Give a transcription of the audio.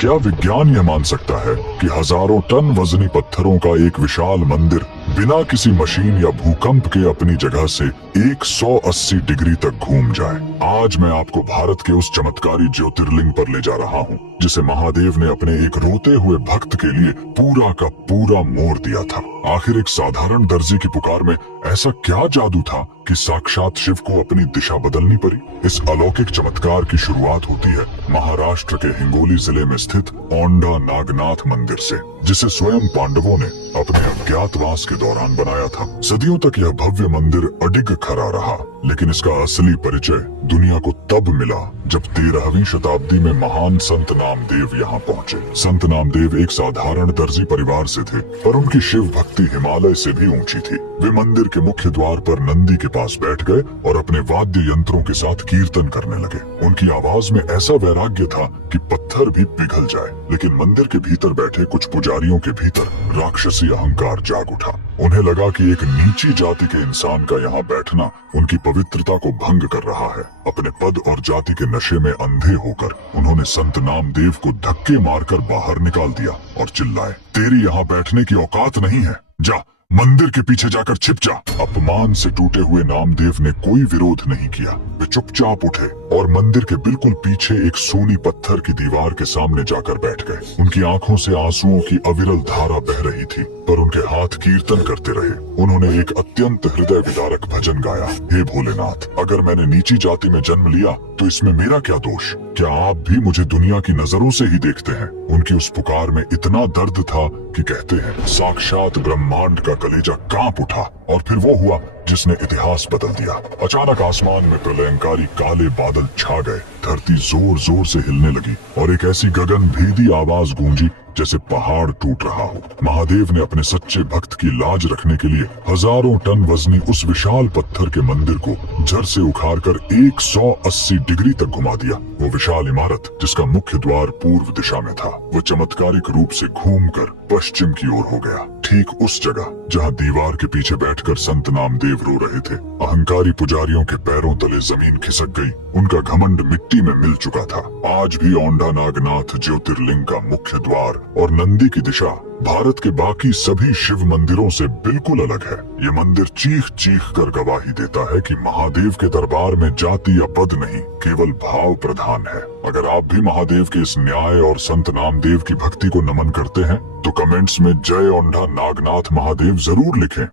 क्या विज्ञान यह मान सकता है कि हजारों टन वजनी पत्थरों का एक विशाल मंदिर बिना किसी मशीन या भूकंप के अपनी जगह से 180 डिग्री तक घूम जाए? आज मैं आपको भारत के उस चमत्कारी ज्योतिर्लिंग पर ले जा रहा हूँ जिसे महादेव ने अपने एक रोते हुए भक्त के लिए पूरा का पूरा मोड़ दिया था। आखिर एक साधारण दर्जी की पुकार में ऐसा क्या जादू था कि साक्षात शिव को अपनी दिशा बदलनी पड़ी? इस अलौकिक चमत्कार की शुरुआत होती है महाराष्ट्र के हिंगोली जिले में स्थित औंढा नागनाथ मंदिर से, जिसे स्वयं पांडवों ने अपने अज्ञातवास के दौरान बनाया था। सदियों तक यह भव्य मंदिर अडिग खड़ा रहा, लेकिन इसका असली परिचय दुनिया को तब मिला जब 13वीं शताब्दी में महान संत नामदेव यहाँ पहुँचे। संत नामदेव एक साधारण दर्जी परिवार से थे, पर उनकी शिव भक्ति हिमालय से भी ऊंची थी। वे मंदिर के मुख्य द्वार पर नंदी के पास बैठ गए और अपने वाद्य यंत्रों के साथ कीर्तन करने लगे। उनकी आवाज में ऐसा वैराग्य था कि पत्थर भी पिघल जाए। लेकिन मंदिर के भीतर बैठे कुछ पुजारियों के भीतर राक्षसी अहंकार जाग उठा। उन्हें लगा कि एक नीची जाति के इंसान का यहाँ बैठना उनकी पवित्रता को भंग कर रहा है। अपने पद और जाति के नशे में अंधे होकर उन्होंने संत नामदेव को धक्के मारकर बाहर निकाल दिया और चिल्लाए, तेरी यहाँ बैठने की औकात नहीं है, जा मंदिर के पीछे जाकर छिप जा। अपमान से टूटे हुए नामदेव ने कोई विरोध नहीं किया। वे चुपचाप उठे और मंदिर के बिल्कुल पीछे एक सोनी पत्थर की दीवार के सामने जाकर बैठ गए। उनकी आंखों से आंसुओं की अविरल धारा बह रही थी, पर उनके हाथ कीर्तन करते रहे। उन्होंने एक अत्यंत हृदय विदारक भजन गाया, हे भोलेनाथ, अगर मैंने नीची जाति में जन्म लिया तो इसमें मेरा क्या दोष? क्या आप भी मुझे दुनिया की नजरों से ही देखते हैं? उनकी उस पुकार में इतना दर्द था कि कहते हैं साक्षात ब्रह्मांड का कलेजा कांप उठा। और फिर वो हुआ जिसने इतिहास बदल दिया। अचानक आसमान में प्रलयंकारी काले बादल छा गए, धरती जोर जोर से हिलने लगी और एक ऐसी गगन भेदी आवाज गूंजी जैसे पहाड़ टूट रहा हो। महादेव ने अपने सच्चे भक्त की लाज रखने के लिए हजारों टन वजनी उस विशाल पत्थर के मंदिर को जड़ से उखाड़कर 180 डिग्री तक घुमा दिया। वो विशाल इमारत जिसका मुख्य द्वार पूर्व दिशा में था, वो चमत्कारिक रूप से घूमकर पश्चिम की ओर हो गया, ठीक उस जगह जहाँ दीवार के पीछे बैठकर संत नामदेव रो रहे थे। अहंकारी पुजारियों के पैरों तले जमीन खिसक गई, उनका घमंड मिट्टी में मिल चुका था। आज भी औंढा नागनाथ ज्योतिर्लिंग का मुख्य द्वार और नंदी की दिशा भारत के बाकी सभी शिव मंदिरों से बिल्कुल अलग है। ये मंदिर चीख चीख कर गवाही देता है कि महादेव के दरबार में जाति या पद नहीं, केवल भाव प्रधान है। अगर आप भी महादेव के इस न्याय और संत नामदेव की भक्ति को नमन करते हैं तो कमेंट्स में जय औंढा नागनाथ महादेव जरूर लिखें।